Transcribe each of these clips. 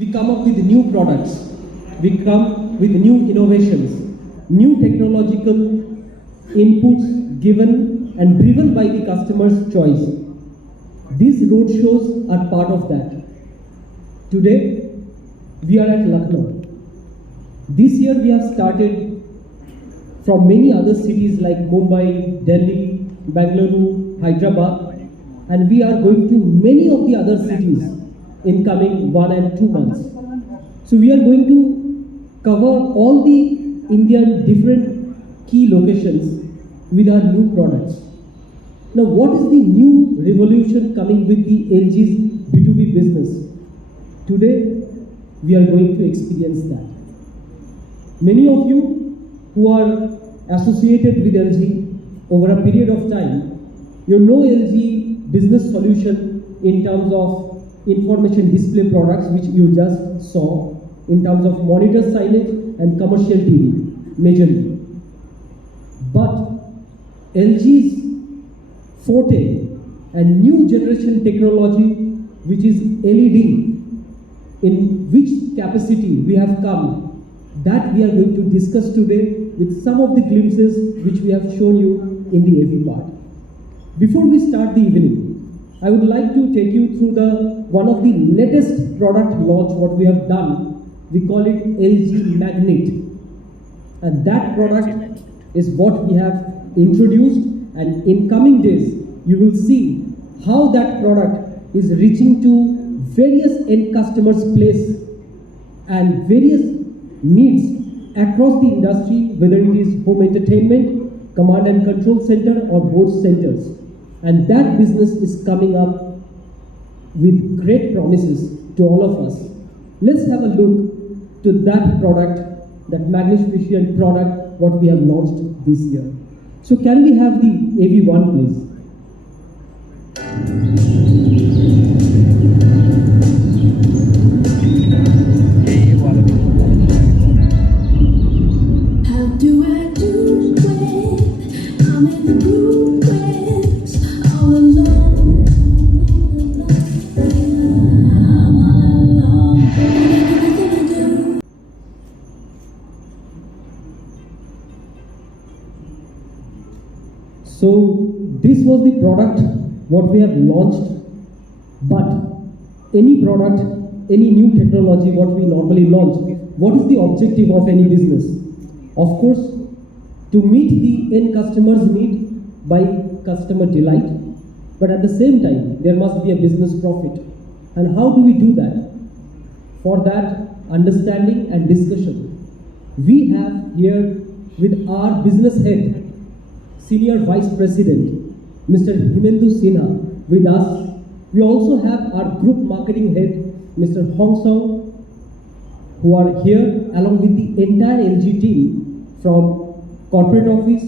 We come up with new products, we come with new innovations, new technological inputs given and driven by the customer's choice. These roadshows are part of that. Today, we are at Lucknow. This year we have started from many other cities like Mumbai, Delhi, Bangalore, Hyderabad, and we are going to many of the other cities in coming 1 and 2 months. So we are going to cover all the Indian different key locations with our new products. Now, what is the new revolution coming with the LG's B2B business? Today, we are going to experience that. Many of you who are associated with LG over a period of time, you know LG business solution in terms of information display products, which you just saw, in terms of monitor signage and commercial TV, majorly. But LG's forte and new generation technology, which is LED, in which capacity we have come, that we are going to discuss today with some of the glimpses which we have shown you in the AV part. Before we start the evening, I would like to take you through one of the latest product launch what we have done. We call it LG Magnet. And that product is what we have introduced, and in coming days, you will see how that product is reaching to various end customers' place and various needs across the industry, whether it is home entertainment, command and control center, or board centers. And that business is coming up with great promises to all of us. Let's have a look to that product, that magnificent product, what we have launched this year. So can we have the AV1, please? So this was the product what we have launched, but any product, any new technology what we normally launch, what is the objective of any business? Of course, to meet the end customer's need by customer delight, but at the same time, there must be a business profit. And how do we do that? For that, understanding and discussion, we have here with our business head, Senior Vice President, Mr. Himendu Sinha, with us. We also have our Group Marketing Head, Mr. Hong Song, who are here along with the entire LG team from corporate office,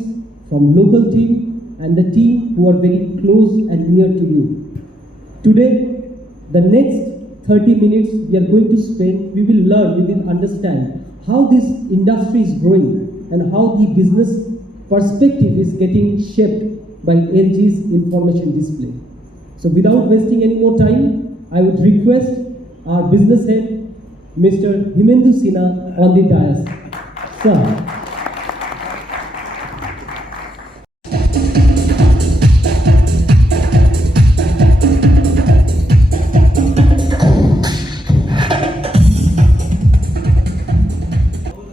from local team, and the team who are very close and near to you. Today, the next 30 minutes we are going to spend, we will learn, we will understand how this industry is growing and how the business perspective is getting shaped by LG's information display. So without wasting any more time, I would request our business head, Mr. Himendu Sinha, on the dais. Sir.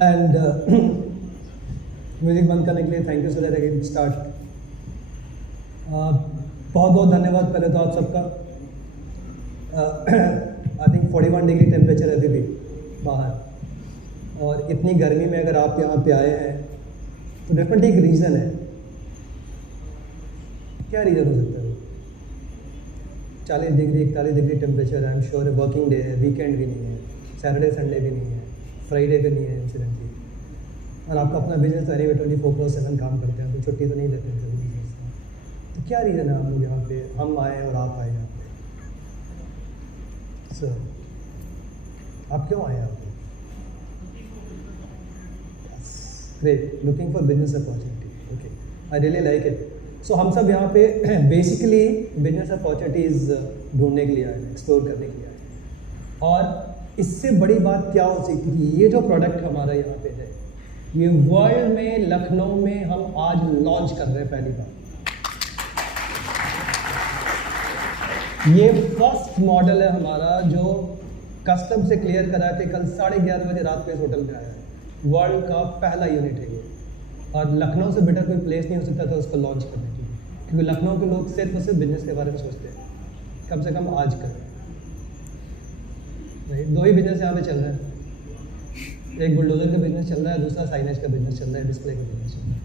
And music बंद करने के लिए thank you so that I can start. बहुत बहुत धन्यवाद पहले तो आप सबका। आई थिंक 41 डिग्री टेम्परेचर है अभी भी बाहर, और इतनी गर्मी में अगर आप यहाँ पे आए हैं तो डेफिनेटली एक रीज़न है। क्या रीज़न हो सकता है? 40 degree 41 degree temperature, I am sure working day है, वीकेंड भी नहीं है, सैटरडे संडे भी नहीं है, फ्राइडे भी नहीं है इंसिडेंटली, और आपका अपना बिजनेस तो एनीवे 24/7 काम करते हैं, तो छुट्टी तो नहीं लेते हैं बिजनेस में। तो क्या रीज़न है हम लोग यहाँ पे, हम आए और आप आए यहाँ पे? सर, आप क्यों आए यहाँ पे? Great, looking for business opportunity, okay, I really like it. So हम सब यहाँ पे बेसिकली बिजनेस अपॉर्चुनिटीज़ ढूंढने के लिए आए, एक्सप्लोर करने के लिए आए, और इससे बड़ी बात क्या हो सकती थी? ये जो प्रोडक्ट हमारा यहाँ पे है, ये वर्ल्ड में लखनऊ में हम आज लॉन्च कर रहे हैं पहली बार। ये फर्स्ट मॉडल है हमारा जो कस्टम से क्लियर करा के कल 11:30 बजे रात को इस होटल में आया है। वर्ल्ड का पहला यूनिट है ये, और लखनऊ से बेटर कोई प्लेस नहीं हो सकता था उसको लॉन्च करने के लिए, क्योंकि लखनऊ के लोग सिर्फ और सिर्फ बिजनेस के बारे में सोचते हैं। कम से कम आज करें। नहीं, 2 ही बिजनेस यहाँ पे चल रहा है, एक बुलडोजर का बिजनेस चल रहा है, दूसरा साइनेज का बिजनेस चल रहा है, डिस्प्ले का बिजनेस चल रहा है।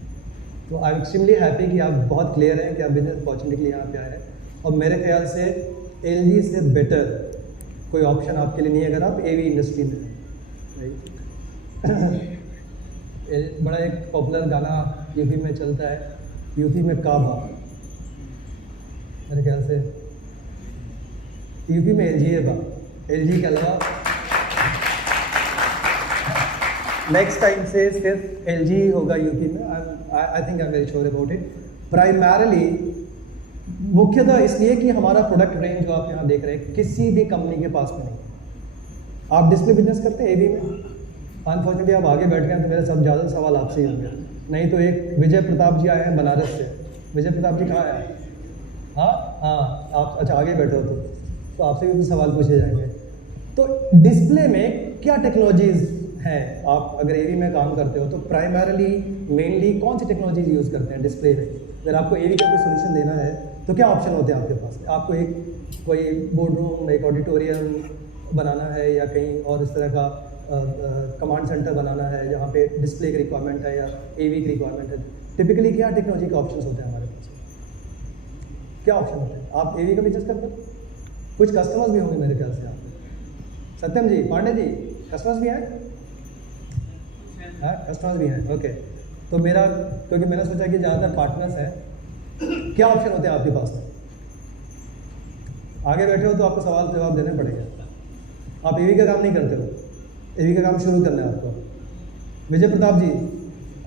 तो आई एम एक्सट्रीमली हैप्पी कि आप बहुत क्लियर हैं कि आप बिजनेस अपॉर्चुनिटी के लिए यहाँ पे आए हैं, और मेरे ख्याल से LG से बेटर कोई ऑप्शन आपके लिए नहीं है अगर आप AV इंडस्ट्री में हैं। बड़ा एक पॉपुलर गाना यूपी में चलता है, यूपी में काबा, मेरे ख्याल से यूपी में LG है बा, LG के अलावा नेक्स्ट टाइम से सिर्फ LG होगा यूपी में। I think I am very sure about it. Primarily मुख्यतः इसलिए कि हमारा प्रोडक्ट रेंज जो आप यहाँ देख रहे हैं किसी भी कंपनी के पास में नहीं है। आप डिस्प्ले बिजनेस करते हैं AV में, अनफॉर्चुनेटली आप आगे बैठ गए तो मेरे सब ज़्यादा सवाल आपसे ही होंगे। नहीं तो एक विजय प्रताप जी आए हैं बनारस से। विजय प्रताप जी कहाँ आए हैं? हाँ, आप अच्छा आगे बैठे हो तो आपसे भी कुछ सवाल पूछे जाएंगे। तो डिस्प्ले में क्या टेक्नोलॉजीज़ हैं? आप अगर AV में काम करते हो तो प्राइमरली मेनली कौन सी टेक्नोलॉजीज यूज़ करते हैं डिस्प्ले में? अगर आपको AV का कोई सोल्यूशन देना है तो क्या ऑप्शन होते हैं आपके पास? आपको एक कोई बोर्ड रूम, एक ऑडिटोरियम बनाना है, या कहीं और इस तरह का कमांड सेंटर बनाना है जहाँ पे डिस्प्ले की रिक्वायरमेंट है या AV की रिक्वायरमेंट है, टिपिकली क्या टेक्नोलॉजी के ऑप्शंस होते हैं हमारे पास? क्या ऑप्शन होते हैं? आप AV का बिजनेस करते हो? कुछ कस्टमर्स भी होंगे मेरे ख्याल से आप। सत्यम जी, पांडे जी, कस्टमर्स भी हैं? हाँ, कस्टमर्स भी हैं, ओके। तो मेरा, क्योंकि मैंने सोचा कि ज़्यादातर पार्टनर्स हैं, क्या ऑप्शन होते हैं आपके पास? आगे बैठे हो तो आपको सवाल जवाब देने पड़ेगा। आप AV का काम नहीं करते हो, AV का काम शुरू करना है आपको। विजय प्रताप जी,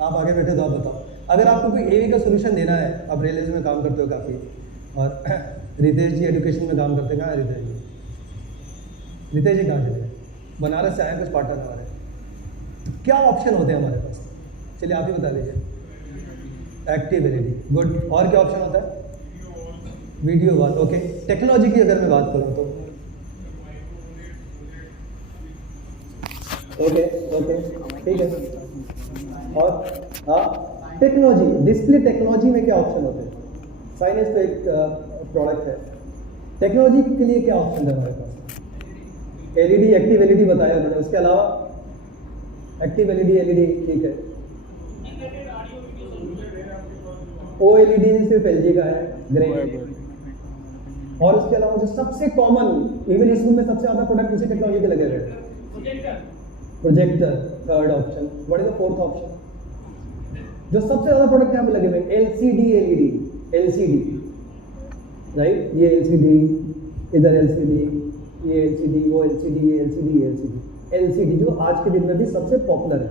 आप आगे बैठे हो तो आप बताओ, अगर आपको कोई AV का सोल्यूशन देना है, आप रेलवे में काम करते हो काफ़ी, और रितेश जी एजुकेशन में काम करते हैं। कहाँ है रितेश जी? रितेश जी कहाँ चले गए? बनारस से आए कुछ पार्टनर हमारे। क्या ऑप्शन होते हैं हमारे पास? चलिए आप ही बता दीजिए। Active LED, good. और क्या ऑप्शन होता है? Video wall, okay. टेक्नोलॉजी की अगर मैं बात करूँ तो ओके, ठीक है। और हाँ, टेक्नोलॉजी, डिस्प्ले टेक्नोलॉजी में क्या ऑप्शन होते हैं? साइनेज तो एक प्रोडक्ट है, टेक्नोलॉजी के लिए क्या ऑप्शन है हमारे पास? LED, एक्टिव LED बताया मैंने, उसके अलावा एक्टिव LED, ठीक है। OLED सिर्फ LG का है, ग्रे। और उसके अलावा जो सबसे कॉमन, इवन इस रूम में सबसे ज़्यादा प्रोडक्ट उसी टेक्नोलॉजी के लगे हुए हैं, projector, third option. What is the fourth option? जो सबसे ज़्यादा प्रोडक्ट यहाँ पे लगे हुए हैं, LCD, राइट? ये LCD, इधर LCD, ये LCD, वो LCD, ये LCD, जो आज के दिन में भी सबसे पॉपुलर है,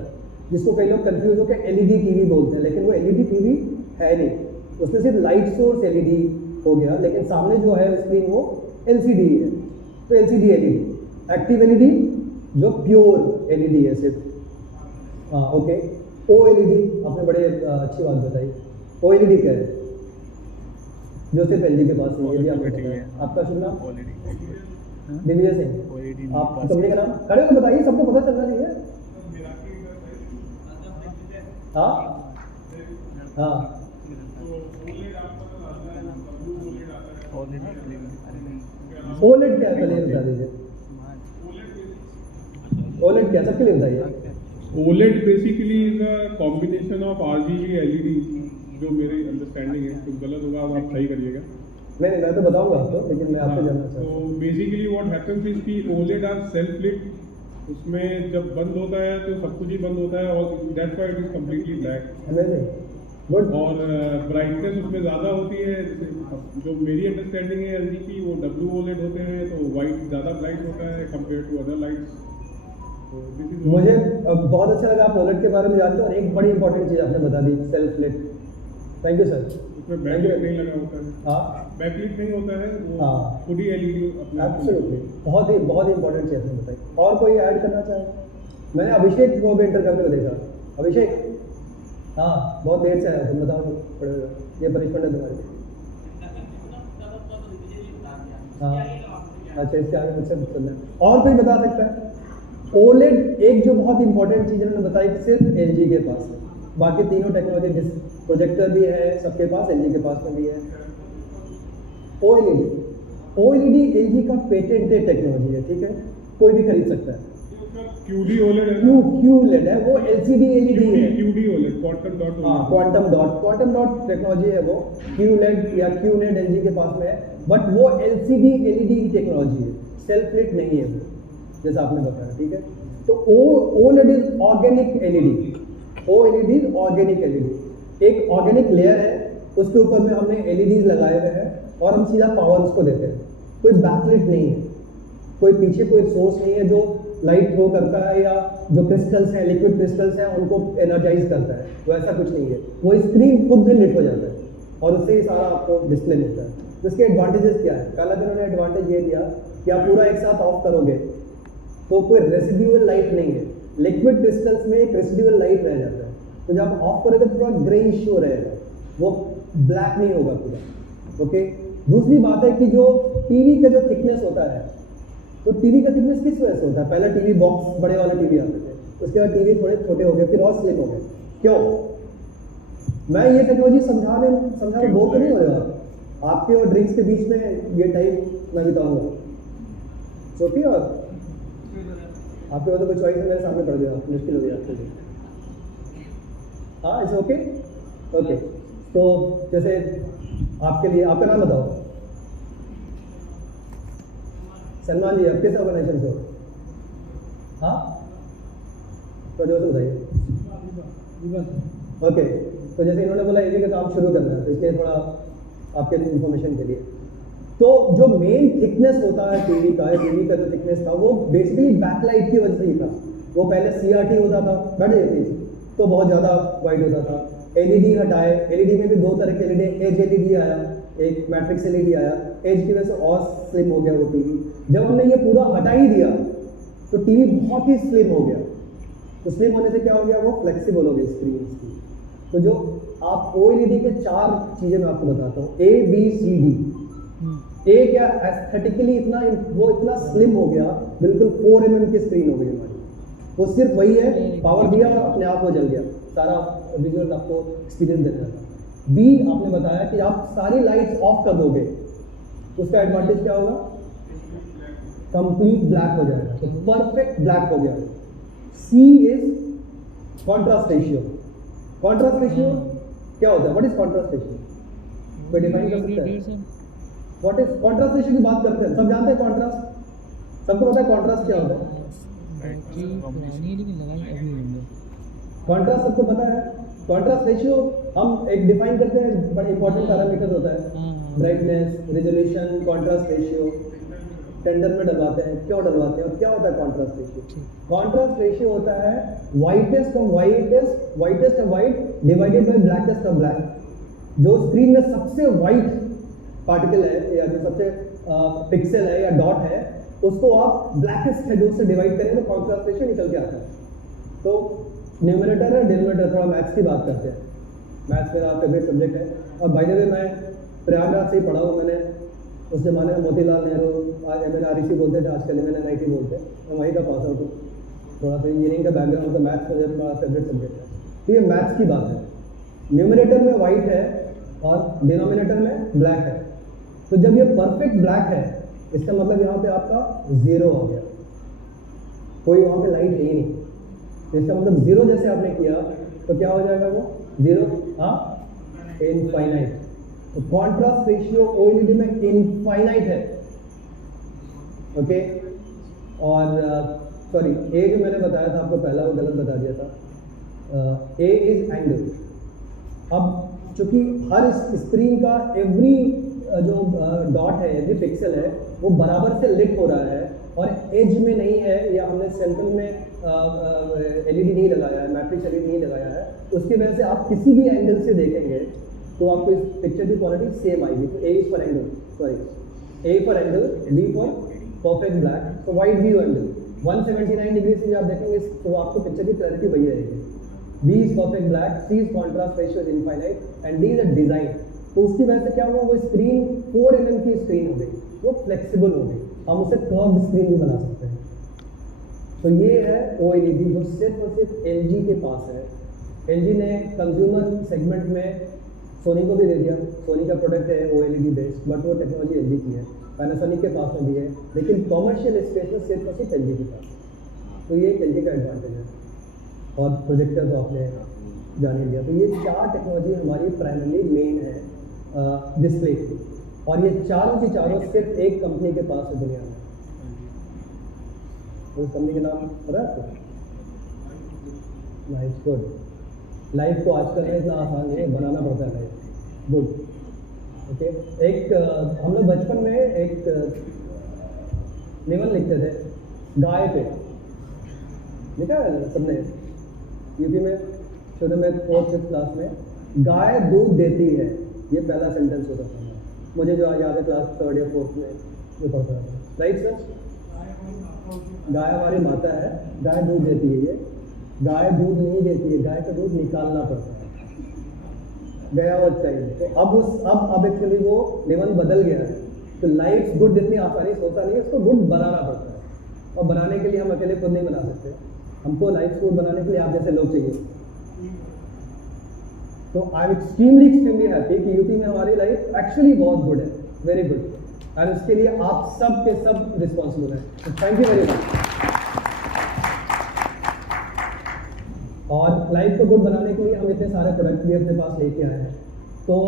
जिसको कई लोग कंफ्यूज होकर LED TV बोलते हैं, लेकिन वो LED TV है नहीं, उसमें सिर्फ लाइट सोर्स LED हो गया, लेकिन सामने जो है स्क्रीन वो LCD है। तो LCD LED, एक्टिव LED जो प्योर LED है सिर्फ, हाँ, ओके। OLED, आपने बड़े अच्छी बात बताई। OLED क्या है? जो सिर्फ LG के पास है, ये भी आपको पता है। आपका शुभ नाम? दिव्य सिंह। आप कंपनी का नाम? खड़े होकर बताइए, सबको पता चलना चाहिए। हाँ हाँ, OLED क्या है पहले बता दीजिए। OLED क्या, सबके लिए बताइए। OLED basically is a combination of RGB LED, जो मेरी अंडरस्टैंडिंग है, कुछ गलत होगा आप सही करिएगा। नहीं, मैं तो बताऊंगा आपको, लेकिन मैं आपसे जानना चाहता हूँ। तो बेसिकली व्हाट हैपेंस इज कि OLED आर सेल्फ लिट, उसमें जब बंद होता है तो सब कुछ ही बंद होता है, और that's why it is completely black. Amazing, good. और ब्राइटनेस उसमें ज़्यादा होती है, जो मेरी अंडरस्टैंडिंग है LG की, वो WOLED होते हैं, तो वाइट ज़्यादा ब्राइट होता है कंपेयर टू अदर लाइट्स। मुझे बहुत अच्छा लगा आप OLED के बारे में जानते हो, और एक बड़ी इंपॉर्टेंट चीज़ आपने बता दी, self lit. Thank you sir. उसमें बैकलाइट नहीं लगा होता है, हाँ बैकलाइट नहीं होता है, वो हाँ। खुद ही एलईडी अपने आप को एब्सोल्युटली, बहुत ही इंपॉर्टेंट चीज़ आपने बताई। और कोई ऐड करना चाहे? मैंने अभिषेक को भी एंटर करते हुए देखा। अभिषेक, हाँ बहुत देर से आया, तुम बताओ तो पड़ेगा, ये पनिशमेंट है तुम्हारे लिए। हाँ अच्छा, इसके आगे मुझसे सुनना है। और कोई बता सकता है? ओलेड एक जो बहुत इंपॉर्टेंट चीज़ उन्होंने बताई सिर्फ एलजी के पास है, बाकी तीनों टेक्नोलॉजी प्रोजेक्टर भी है सबके पास, एलजी के पास में भी है। ओएलईडी एलजी का पेटेंटेड टेक्नोलॉजी है, ठीक है, कोई भी खरीद सकता है। क्यूडी ओलेड है, क्यूलेड है वो, एलसीडी एलईडी है, क्यूडी ओलेड, क्वांटम डॉट, हाँ क्वांटम डॉट टेक्नोलॉजी है वो। क्यूलेड या क्यूनेड एलजी के पास में है, बट वो एलसीडी एलईडी की टेक्नोलॉजी है, सेल्फ लिट नहीं है वो, जैसा आपने बताया, ठीक है। तो OLED is organic LED, OLED is organic LED, एक ऑर्गेनिक लेयर है, उसके ऊपर में हमने एलईडीज लगाए हुए हैं और हम सीधा पावर उसको देते हैं। कोई बैकलिट नहीं है, कोई पीछे कोई सोर्स नहीं है जो लाइट थ्रो करता है या जो क्रिस्टल्स हैं, लिक्विड क्रिस्टल्स हैं, उनको एनर्जाइज करता है, वो ऐसा कुछ नहीं है। वो स्क्रीन खुद भी लिट हो जाता है और उससे ही सारा आपको डिस्प्ले मिलता है। तो इसके एडवांटेजेस क्या है? पहला तो उन्होंने एडवांटेज ये दिया कि आप पूरा एक साथ ऑफ करोगे तो कोई रेसिड्यूअल लाइट नहीं है, लिक्विड क्रिस्टल्स में एक रेसिड्यूअल लाइट रह जाता है, तो जब आप ऑफ करोगे तो थोड़ा ग्रेइश शो रहेगा, वो ब्लैक नहीं होगा पूरा, ओके। दूसरी बात है कि जो टीवी का जो थिकनेस होता है, तो टीवी का थिकनेस किस वजह से होता है? पहले टीवी बॉक्स बड़े वाले टीवी आते थे, उसके बाद टीवी थोड़े छोटे हो गए, फिर और स्लिम हो गए। क्यों? मैं ये टेक्नोलॉजी समझा बोर तो नहीं हो रहा आपके और ड्रिंक्स के बीच में ये टाइम मैं बिताऊंगा, सोफी, और आपके पास तो कोई चॉइस है, मेरे सामने पड़ गया, मुश्किल हो गया आपके लिए। हाँ, इट्स ओके, ओके। तो जैसे आपके लिए, आपका नाम बताओ। सलमान जी, आप किस ऑर्गेनाइजेशन से हो? हाँ, तो जोर से बताइए। ओके, तो जैसे इन्होंने बोला एवी का काम शुरू करना है, तो इसलिए थोड़ा आपके इन्फॉर्मेशन के लिए, तो जो मेन थिकनेस होता है टीवी का जो थिकनेस था वो बेसिकली बैकलाइट की वजह से ही था। वो पहले सीआरटी होता था, बैठ जाइए तो बहुत ज़्यादा वाइट होता था। एलईडी हटाए, एलईडी में भी दो तरह के एलईडी, एज एलईडी आया, एक मैट्रिक्स एलईडी आया, एज की वजह से और स्लिम हो गया वो टीवी। जब हमने ये पूरा हटा ही दिया तो टीवी बहुत ही स्लिम हो गया। तो स्लिम होने से क्या हो गया? वो फ्लेक्सिबल हो गई स्क्रीन की। तो जो आप ओएलईडी के 4 चीज़ें मैं आपको बताता हूँ, ए बी सी डी। ए क्या, एस्थेटिकली इतना स्लिम हो गया, बिल्कुल 4 mm की स्क्रीन हो गई हमारी। वो सिर्फ वही है, पावर दिया अपने आप वो जल गया, सारा विजुअल आपको एक्सपीरियंस देने लगा। बी आपने बताया कि आप सारी लाइट्स ऑफ कर दोगे, तो उसका एडवांटेज क्या होगा? कंप्लीट ब्लैक हो जाएगा, तो परफेक्ट ब्लैक हो गया। C is contrast ratio. Contrast ratio क्या होता है? What is contrast ratio? कोई डिफाइन कर सकता है? व्हाट इज कॉन्ट्रास्ट रेशियो की बात करते हैं, सब जानते हैं कॉन्ट्रास्ट, सबको पता है कॉन्ट्रास्ट क्या होता है? कॉन्ट्रास्ट सबको पता है। कॉन्ट्रास्ट रेशियो हम एक डिफाइन करते हैं, बड़ा इंपॉर्टेंट पैरामीटर होता है, brightness, resolution, contrast ratio tender में डलवाते हैं। क्यों डलवाते हैं और क्या होता है कॉन्ट्रास्ट रेशियो? कॉन्ट्रास्ट रेशियो होता है whitest of white divided by blackest of black. जो स्क्रीन में सबसे वाइट पार्टिकल है या जो सबसे पिक्सल है या डॉट है, उसको आप ब्लैकेस्ट है जो उससे डिवाइड करें तो कॉन्ट्रास्ट रेशियो निकल के आता है। तो न्यूमरेटर है डिनोमिनेटर, थोड़ा मैथ्स की बात करते हैं। मैथ्स मेरा फेवरेट सब्जेक्ट है, और बाय द वे मैं प्रयागराज से ही पढ़ा हूँ। मैंने उस जमाने में मोतीलाल नेहरू, MNREC बोलते थे, आजकल MNIT बोलते हैं, मैं वहीं का पास आउट हूँ। थोड़ा सा इंजीनियरिंग का बैकग्राउंड, तो मैथ्स मुझे मेरा फेवरेट सब्जेक्ट है। तो ये मैथ्स की बात है, न्यूमरेटर में वाइट है और डिनोमिनेटर में ब्लैक है। तो जब ये परफेक्ट ब्लैक है, इसका मतलब यहाँ पे आपका 0 हो गया, कोई वहाँ पे लाइट है ही नहीं। तो इसका मतलब 0 जैसे आपने किया तो क्या हो जाएगा वो 0, हाँ, इनफाइनाइट। तो कॉन्ट्रास्ट रेशियो ओएलईडी में इनफाइनाइट है, ओके। और सॉरी, ए जो मैंने बताया था आपको पहला, वो गलत बता दिया था। ए इज एंगल। अब चूंकि हर स्क्रीन का एवरी जो डॉट है, एवरी पिक्सल है, वो बराबर से लिट हो रहा है और एज में नहीं है, या हमने सेंट्रल में एलईडी नहीं लगाया है, मैट्रिक्स एलईडी नहीं लगाया है, उसकी वजह से आप किसी भी एंगल से देखेंगे तो आपको इस पिक्चर की क्वालिटी सेम आएगी। तो A is for angle, sorry A for angle, B for perfect black, तो वाइट व्यू एंगल 179 डिग्री से आप देखेंगे तो आपको पिक्चर की क्लैरिटी वही रहेगी। B is perfect black, C is contrast ratio is infinite and D is a design. तो उसकी वजह से क्या हुआ, वो स्क्रीन 4 mm की स्क्रीन हो गई, वो फ्लेक्सिबल हो गई, हम उसे कर्व्ड स्क्रीन भी बना सकते हैं। तो ये है OLED जो सिर्फ और सिर्फ LG के पास है। LG ने कंज्यूमर सेगमेंट में सोनी को भी दे दिया, सोनी का प्रोडक्ट है OLED बेस्ड, बट वो टेक्नोलॉजी LG की है, पैनासोनिक के पास में भी है, लेकिन कॉमर्शियल स्पेस में सिर्फ और सिर्फ LG के पास। तो ये LG का एडवांटेज है। और प्रोजेक्टर तो आपने जान ही लिया। तो ये 4 टेक्नोलॉजी हमारी प्राइमरी मेन है डिस्प्ले की, और ये चारों की चारों सिर्फ एक कंपनी के पास है दुनिया में। उस कंपनी का नाम पता है आपको? Life good. लाइफ को आजकल में इतना आसान नहीं है, बनाना पड़ता है लाइफ गुड। ओके, एक हम लोग बचपन में एक निबंध लिखते थे गाय पे, लिखा है सबने यूपी में छोटे में 4th 5th क्लास में, गाय दूध देती है, ये पहला सेंटेंस होता था मुझे जो याद है क्लास 3rd या 4th में जो पढ़ता था। राइट सर, गाय हमारी माता है, गाय दूध देती है। ये गाय दूध नहीं देती है, गाय का दूध निकालना पड़ता है, गया वो टाइम। तो अब एक्चुअली वो निबंध बदल गया है। तो लाइफ गुड इतनी आसानी से होता नहीं है, उसको गुड बनाना पड़ता है, और बनाने के लिए हम अकेले खुद नहीं बना सकते, हमको लाइफ गुड बनाने के लिए आप जैसे लोग चाहिए। तो आई एम एक्सट्रीमली हैप्पी कि यूपी में हमारी लाइफ एक्चुअली बहुत गुड है, वेरी गुड, और इसके लिए आप सब के सब रिस्पॉन्सिबल हैं। तो थैंक यू वेरी मच। और लाइफ को गुड बनाने के लिए हम इतने सारे प्रोडक्ट भी अपने पास लेके आए हैं। तो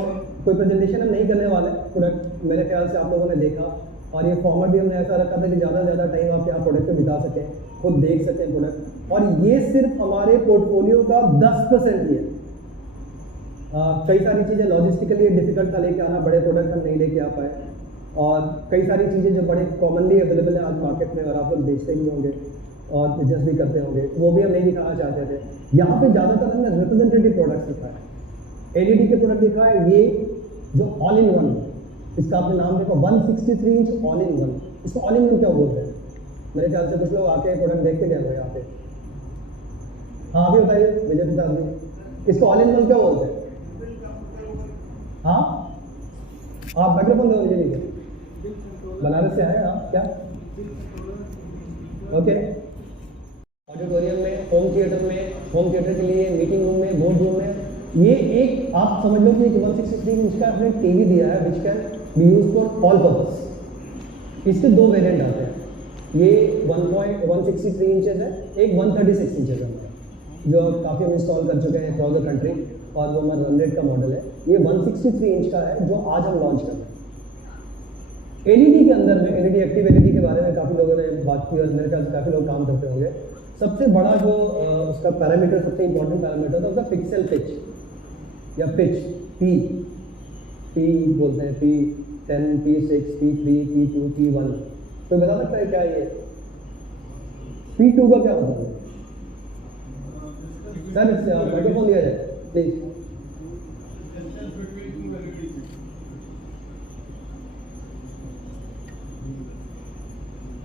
कोई प्रेजेंटेशन हम नहीं करने वाले, प्रोडक्ट मेरे ख्याल से आप लोगों ने देखा, और ये फॉर्मेट भी हमने ऐसा रखा था कि ज़्यादा से ज़्यादा टाइम आप यहाँ प्रोडक्ट पे बिता सकें, खुद देख सकें प्रोडक्ट। और ये सिर्फ हमारे पोर्टफोलियो का 10% ही है। कई सारी चीज़ें लॉजिस्टिकली डिफिकल्ट था लेके आना, बड़े प्रोडक्ट हम नहीं लेके आ पाए, और कई सारी चीज़ें जो बड़े कॉमनली अवेलेबल है आज मार्केट में, और आप लोग बेचते ही होंगे और बिजनेस भी करते होंगे, वो भी हम नहीं दिखाना चाहते थे। यहाँ पे ज़्यादातर हमने रिप्रेजेंटेटिव प्रोडक्ट्स दिखाया है। LED के प्रोडक्ट दिखा है, ये जो ऑल इन वन, इसका आपने नाम देखो 163 इंच ऑल इन वन। इसको ऑल इन वन क्या बोलते हैं? मेरे ख्याल से कुछ लोग आके प्रोडक्ट देख के गए हो यहाँ पे। हाँ अभी बताइए विजय प्रताप जी, इसको ऑल इन वन क्या बोलते हैं? हाँ आप माइक्रोफोन दो विजय जी, बनारस से आए आप क्या? ओके, ऑडिटोरियम में, होम थिएटर के लिए, मीटिंग रूम में, बोर्ड रूम में, ये एक आप समझ लो कि एक 163 इंच का हमने टीवी दिया है which can be use for all purpose. इसके 2 वेरिएंट आते हैं, ये 163 इंचेस है, एक 136 इंचेस है, जो काफ़ी हम इंस्टॉल कर चुके हैं अक्रॉस द कंट्री, और वो हमारा 100 का मॉडल है। ये 163 इंच का है जो आज हम लॉन्च कर रहे हैं। LED के अंदर में, LED एक्टिव LED के बारे में काफ़ी लोगों ने बात की, और मेरे ख्याल से काफ़ी लोग काम करते होंगे। सबसे बड़ा जो उसका पैरामीटर, सबसे इंपॉर्टेंट पैरामीटर था उसका पिक्सल पिच या पिच, P बोलते हैं, P10, P6, P3, P2, P1। तो बता सकता है क्या ये P2 का क्या मतलब है? सर इससे माइक्रोफोन दिया जाए प्लीज।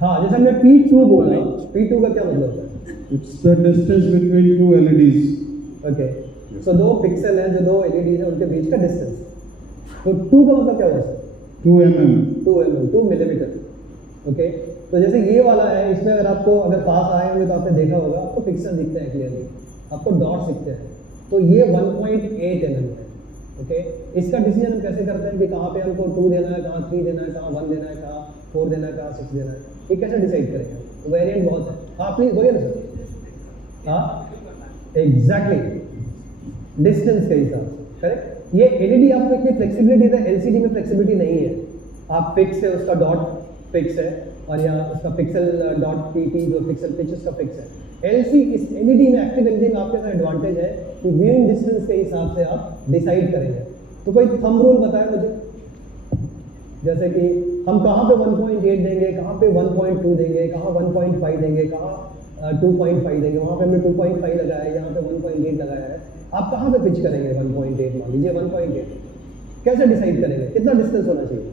हाँ, जैसे हमने P2 बोला, P2 का क्या मतलब है? It's the distance between 2 LEDs. Okay, so 2 pixel हैं, जो 2 LEDs हैं, उनके बीच का डिस्टेंस। तो 2 का मतलब क्या होगा? 2 mm. 2 मिलीमीटर। ओके, तो जैसे ये वाला है, इसमें अगर आपको अगर पास आए होंगे तो आपने देखा होगा, आपको पिक्सल दिखते हैं क्लियरली, आपको डॉट्स दिखते हैं। तो ये 1.8 mm है। ओके, इसका डिसीजन हम कैसे करते हैं कि कहाँ पे हमको 2 देना है, कहाँ 3 देना है, कहाँ 1 देना है, कहाँ 4 देना है, कहाँ 6 देना है, ये कैसे डिसाइड करेंगे? वेरिएंट बहुत है। हाँ प्लीज बोलिए ना सर। हाँ एग्जैक्टली, डिस्टेंस के हिसाब से, करेक्ट। ये LED आपको इतनी फ्लेक्सिबिलिटी है, LCD में फ्लेक्सिबिलिटी नहीं है। आप फिक्स है, उसका डॉट फिक्स है, और यहाँ उसका पिक्सल डॉट PP जो पिक्सल पिच उसका फिक्स है। इस LED में, एक्टिव LED में आपके साथ एडवांटेज है कि व्यूइंग डिस्टेंस के हिसाब से आप डिसाइड करेंगे। तो कोई थंब रूल बताए मुझे, जैसे कि हम कहाँ पे 1.8 देंगे, कहाँ पे 1.2 देंगे, कहाँ 1.5 देंगे, कहाँ 2.5 देंगे। वहाँ पे हमने 2.5 लगाया है, यहाँ पे 1.8 लगाया है। आप कहाँ पे पिच करेंगे 1.8? मान लीजिए 1.8 कैसे डिसाइड करेंगे कितना डिस्टेंस होना चाहिए?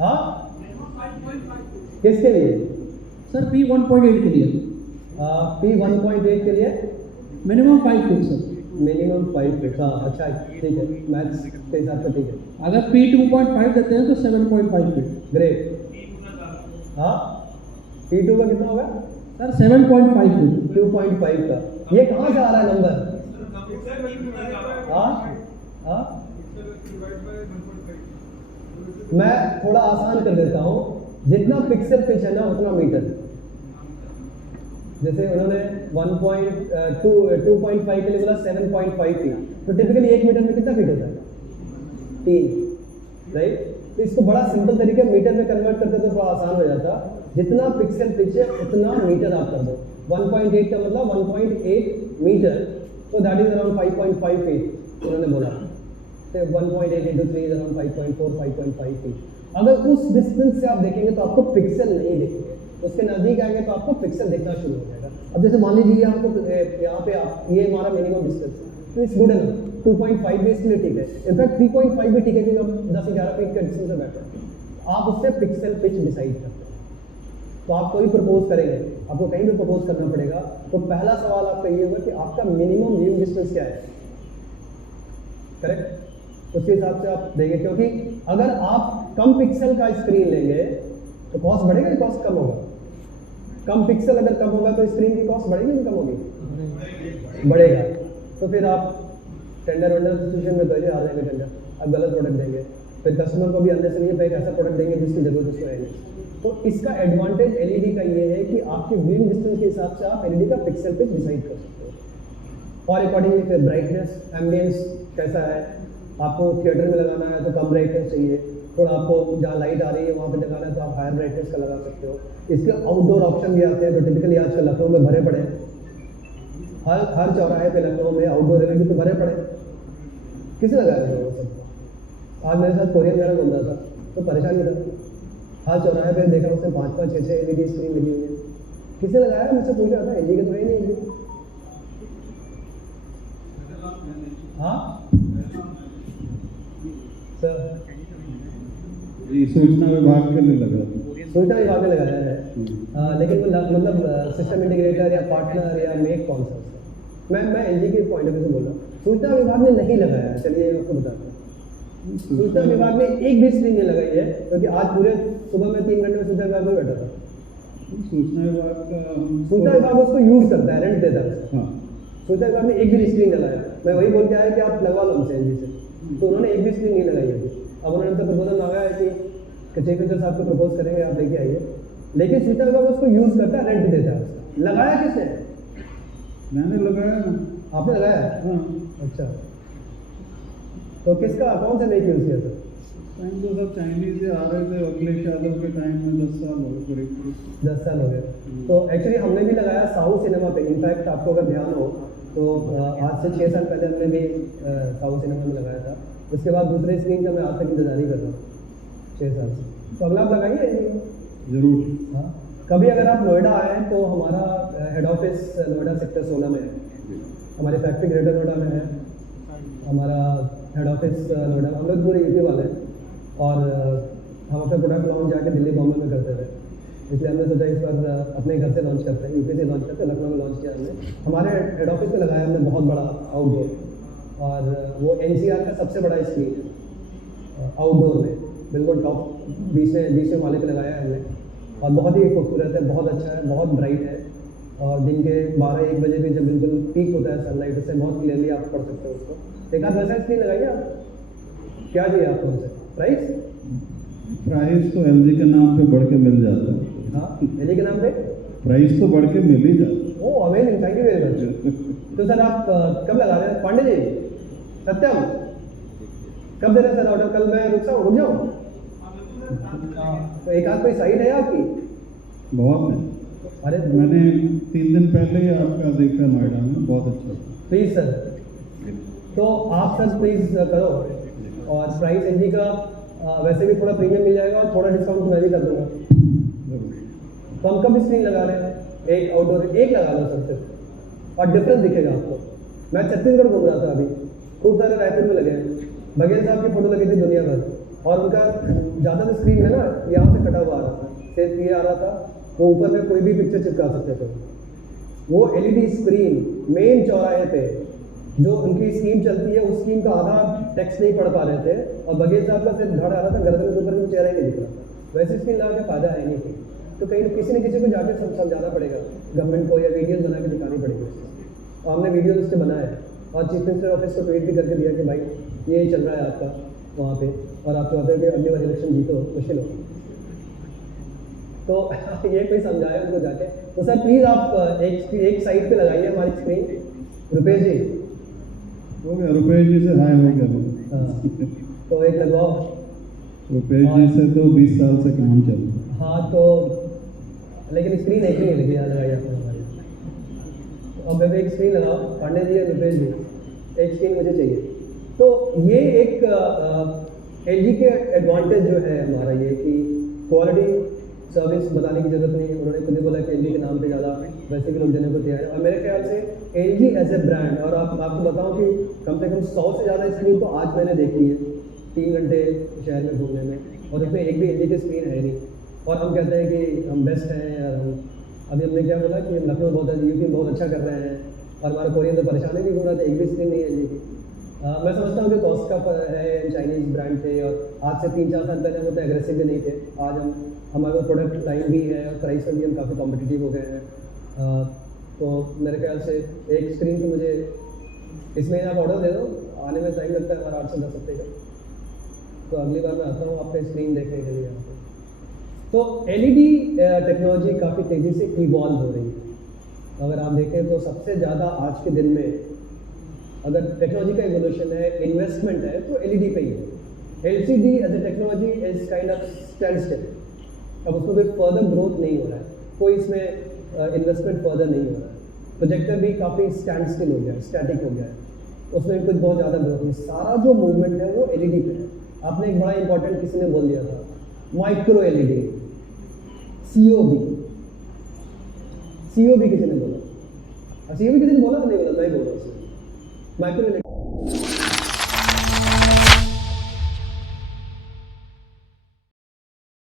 हाँ, किसके लिए? सर P 1.8 के लिए P 1.8 के लिए minimum 5 feet sir. Minimum 5 feet. हाँ अच्छा ठीक है, मैथ्स के हिसाब से ठीक है, अगर P 2.5 देते हैं तो 7.5 फीट। ग्रेट। हाँ, P2 का कितना होगा? Sir 7.5 feet. 2.5 का। ये कहाँ से आ रहा है नंबर? हाँ हाँ, मैं थोड़ा आसान कर देता हूँ, जितना पिक्सल पिच है ना उतना मीटर। जैसे उन्होंने 2.5 के लिए बोला 7.5 फीट, तो टिपिकली 1 मीटर में कितना फीट होता है? 3, राइट? तो इसको बड़ा सिंपल तरीके मीटर में कन्वर्ट करते तो थोड़ा आसान हो जाता। जितना पिक्सल पिच है उतना मीटर आप कर दो। 1.8 का मतलब 1.8 मीटर, तो दैट इज अराउंड 5.5 फीट उन्होंने बोला। तो 1.8 into 3 is around 5.4 5.5 फीट। अगर उस डिस्टेंस से आप देखेंगे तो आपको पिक्सल नहीं दिखेंगे, उसके नज़दीक आएंगे तो आपको पिक्सल दिखना शुरू हो जाएगा। अब जैसे मान लीजिए आपको यहाँ पे ये हमारा मिनिमम डिस्टेंस है, तो इट्स गुड एनफ। 2.5 भी इसके लिए ठीक है, इनफैक्ट 3.5 भी ठीक है, क्योंकि हम 10-11 फीट का डिस्टेंस से बैठे हैं। आप उससे पिक्सल पिच डिसाइड करते हैं। तो आप कोई प्रपोज करेंगे, आपको कहीं भी प्रपोज करना पड़ेगा, तो पहला सवाल आपका ये होगा कि आपका मिनिमम व्यूइंग डिस्टेंस क्या है, करेक्ट? उसके हिसाब से आप देंगे, क्योंकि अगर आप कम पिक्सल का स्क्रीन लेंगे तो कॉस्ट बढ़ेगा या कॉस्ट कम होगा? कम पिक्सल अगर कम होगा तो स्क्रीन की कॉस्ट बढ़ेगी या कम होगी? बढ़ेगा। तो फिर आप टेंडर वेंडर सिचुएशन में पहले हार जाएंगे टेंडर, आप गलत प्रोडक्ट देंगे, फिर कस्टमर को भी अंदर से नहीं एक ऐसा प्रोडक्ट देंगे जिसकी जरूरत उसको है नहीं। तो इसका एडवांटेज एलईडी का ये है कि आपके व्यूइंग डिस्टेंस के हिसाब से आप एलईडी का पिक्सल पिच डिसाइड कर सकते हो, और अकॉर्डिंगली फिर ब्राइटनेस, एम्बियंस कैसा है, आपको थिएटर में लगाना है तो कम ब्राइटनेस चाहिए, थोड़ा आपको जहाँ लाइट आ रही है वहाँ पे लगाना है तो आप हायर ब्राइटनेस का लगा सकते हो। इसके आउटडोर ऑप्शन भी आते हैं, तो टिपिकली आजकल लखनऊ में भरे पड़े हैं, हर चौराहे पे लखनऊ में आउटडोर एलईडी तो भरे पड़े। किसे लगाया था वो सब? आज मेरे साथ कोरियन मेरा घूम रहा था तो परेशानी था, हर चौराहे पे देखा उसने 5-5 6-6 एलईडी स्क्रीन लगी हुई है। किसे लगाया? मुझसे पूछ रहा था, एलजी का तो है ही नहीं। हाँ सर, सूचना विभाग के लिए लगा था। सूचना विभाग में लगाया है, लेकिन वो मतलब सिस्टम इंटीग्रेटर या पार्टनर या मेक कौन सा? मैं एलजी के पॉइंट ऑफ व्यू से बोल रहा हूँ, सूचना विभाग ने नहीं लगाया है। चलिए आपको बताते हैं, सूचना विभाग ने एक भी स्क्रीन नहीं लगाई है, क्योंकि आज पूरे सुबह में 3 घंटे में सूचना विभाग में बैठा था। सूचना विभाग उसको यूज करता है, रेंट देता है। हाँ, सूचना विभाग ने एक भी स्क्रीन लगाया, मैं वही बोल के आया कि आप लगवा लो हमसे एलजी से, तो उन्होंने एक भी स्क्रीन नहीं लगाई है। अब उन्होंने तो प्रपोजल लगाया है कि चीफ मिनिस्टर साहब को प्रपोज करेंगे, आप लेके आइए, लेकिन सूचना विभाग उसको यूज करता है, रेंट देता है। लगाया किसने? मैंने लगाया ना। आपने लगाया? हाँ, अच्छा, तो किसका कौन सा मेक यूज किया था? टाइम तो सब चाइनीज से आ रहे थे, अखिलेश यादव के टाइम में 10 साल हो गए, करीब 10 साल हो गए। तो एक्चुअली हमने भी लगाया साउथ सिनेमा पे। इनफैक्ट आपको अगर ध्यान हो तो आज से 6 साल पहले हमने भी साउथ सिनेमा में लगाया था। उसके बाद दूसरे स्क्रीन का मैं आज तक इंतजार ही कर रहा हूँ 6 साल से। तो अगला आप लगाइए जरूर। हाँ, कभी अगर आप नोएडा आए तो हमारा हेड ऑफिस नोएडा सेक्टर 16 में है, हमारी फैक्ट्री ग्रेटर नोएडा में है, हमारा हेड ऑफिस नोएडा। हम लोग पूरे यूपी वाले हैं और हम अपना प्रोडक्ट लॉन्च जाके दिल्ली बॉम्बे में करते थे, इसलिए हमने सोचा इस बार अपने घर से लॉन्च करते हैं, यूपी से लॉन्च करते हैं, लखनऊ में लॉन्च किया हमने। हमारे हेड ऑफिस में लगाया हमने बहुत बड़ा आउटडोर, और वो एनसीआर का सबसे बड़ा स्क्रीन है आउटडोर में, बिल्कुल टॉप 20वें माले पे लगाया है हमने, और बहुत ही खूबसूरत है, बहुत अच्छा है, बहुत ब्राइट है, और दिन के 12-1 बजे भी जब बिल्कुल पीक होता है सनलाइट, उससे बहुत क्लियरली आप पढ़ सकते हो उसको। एक आध वैसा स्क्रीन लगाइए आप। क्या चाहिए आपको उनसे? प्राइस? प्राइस तो एलजी के नाम पे बढ़ के मिल जाता है। हाँ, एलजी के नाम पे प्राइस तो बढ़ के मिल ही जाता है। Oh amazing, thank you very much. तो सर आप कब लगा रहे हैं? पांडे जी, सत्यम कब दे रहे हैं सर ऑर्डर? कल मैं रुक जाऊँ? तो एक आध कोई साइट है आपकी? बहुत है। अरे मैंने 3 दिन पहले ही आपका देखा नोएडा में, बहुत अच्छा। प्लीज़ सर, तो आप सर प्लीज़ करो, और प्राइस एलजी का वैसे भी थोड़ा प्रीमियम मिल जाएगा, और थोड़ा डिस्काउंट मैं भी कर दूँगा। तो हम कब स्क्रीन लगा रहे हैं? एक आउटडोर, एक लगा लो सर सिर्फ, और डिफरेंस दिखेगा आपको। मैं छत्तीसगढ़ घूम रहा था अभी, खूब सारे रायपुर में लगे हैं। बघेल साहब की फोटो लगी थी दुनिया भर, और उनका ज़्यादातर स्क्रीन में ना यहाँ से कटा हुआ आ रहा था, सिर्फ ये आ रहा था, वो ऊपर में कोई भी पिक्चर चिपका सकते थे। वो एलईडी स्क्रीन मेन चौराहे पे जो उनकी स्कीम चलती है, उस स्कीम का आधा टेक्स्ट नहीं पढ़ पा रहे थे, और बघेल साहब का सिर्फ धड़ आ रहा था, गर्दन के ऊपर चेहरा ही नहीं दिख रहा था। वैसे स्क्रीन लगा के फायदा है नहीं कोई, तो कहीं किसी न किसी को जाके समझाना पड़ेगा गवर्नमेंट को, या वीडियोज बना के दिखानी पड़ेगी उसको। और हमने वीडियोज उसके बनाए हैं, और चीफ मिनिस्टर ऑफिस को ट्वीट भी करके दिया कि भाई ये चल रहा है आपका वहाँ पे, और आप चाहते हो कि अगली बार इलेक्शन जीतो, मुश्किल हो। तो ये कोई समझाए उनको जाके। तो सर प्लीज़ आप एक साइड पे लगाइए हमारी स्क्रीन। रुपेश जी, हो गया, रुपेश जी से हाय हो गया। हाँ, तो एक लगवाओ। रुपेश जी से तो 20 साल से काम चल रहा है। हाँ, तो लेकिन स्क्रीन एक ही नहीं लगी, लगाई आपने हमारी। अब मैं एक स्क्रीन लगाओ, पांडे जी या रुपेश जी, एक स्क्रीन मुझे चाहिए। तो ये एक एलजी के एडवांटेज जो है हमारा ये कि क्वालिटी सर्विस बताने की जरूरत नहीं है। उन्होंने खुद ही बोला कि एलजी के नाम पे ज़्यादा वैसे भी लोग देने को तैयार है, और मेरे ख्याल से एलजी एज ए ब्रांड, और आपको बताऊं कि कम से कम 100 से ज़्यादा स्क्रीन तो आज मैंने देखी है 3 घंटे शहर में घूमने में, और इसमें एक भी एलजी की स्क्रीन है नहीं। और हम कहते हैं कि हम बेस्ट हैं, या हम अभी हमने क्या बोला कि लखनऊ यूपी बहुत अच्छा कर रहे हैं, और हमारे कोरियन तो परेशानी भी हो रहा था, एक भी स्क्रीन नहीं है एलजी की। मैं समझता हूँ कि कॉस्ट का है, चाइनीज़ ब्रांड थे, और आज से 3-4 साल पहले हम उतने एग्रेसिव भी नहीं थे। आज हमारे प्रोडक्ट लाइन भी है, और प्राइस में भी हम काफ़ी कॉम्पिटिटिव हो गए हैं। तो मेरे ख्याल से एक स्क्रीन की मुझे इसमें आप ऑर्डर दे दो, आने में टाइम लगता है हमारा 8 से 10 हफ्ते का, तो अगली बार मैं आता हूँ आपका स्क्रीन देखने के लिए यहाँ पे। तो एलईडी टेक्नोलॉजी काफ़ी तेज़ी से इवॉल्व हो रही है। अगर आप देखें तो सबसे ज़्यादा आज के दिन में अगर टेक्नोलॉजी का इवोल्यूशन है, इन्वेस्टमेंट है, तो एलईडी पे ही है। LCD as a technology is kind of stand still. अब उसमें कोई फर्दर ग्रोथ नहीं हो रहा है, कोई इसमें इन्वेस्टमेंट फर्दर नहीं हो रहा है। प्रोजेक्टर भी काफ़ी स्टैंड स्टिल हो गया है, स्टैटिक हो गया है, उसमें भी कुछ बहुत ज़्यादा ग्रोथ नहीं। सारा जो मूवमेंट है वो एलईडी पे है। आपने एक बड़ा इंपॉर्टेंट किसी ने बोल दिया था, माइक्रो एलईडी, सीओबी किसी ने बोला, सीओबी किसी ने बोला, नहीं बोला, मैं बोल रहा हूँ। Micro LED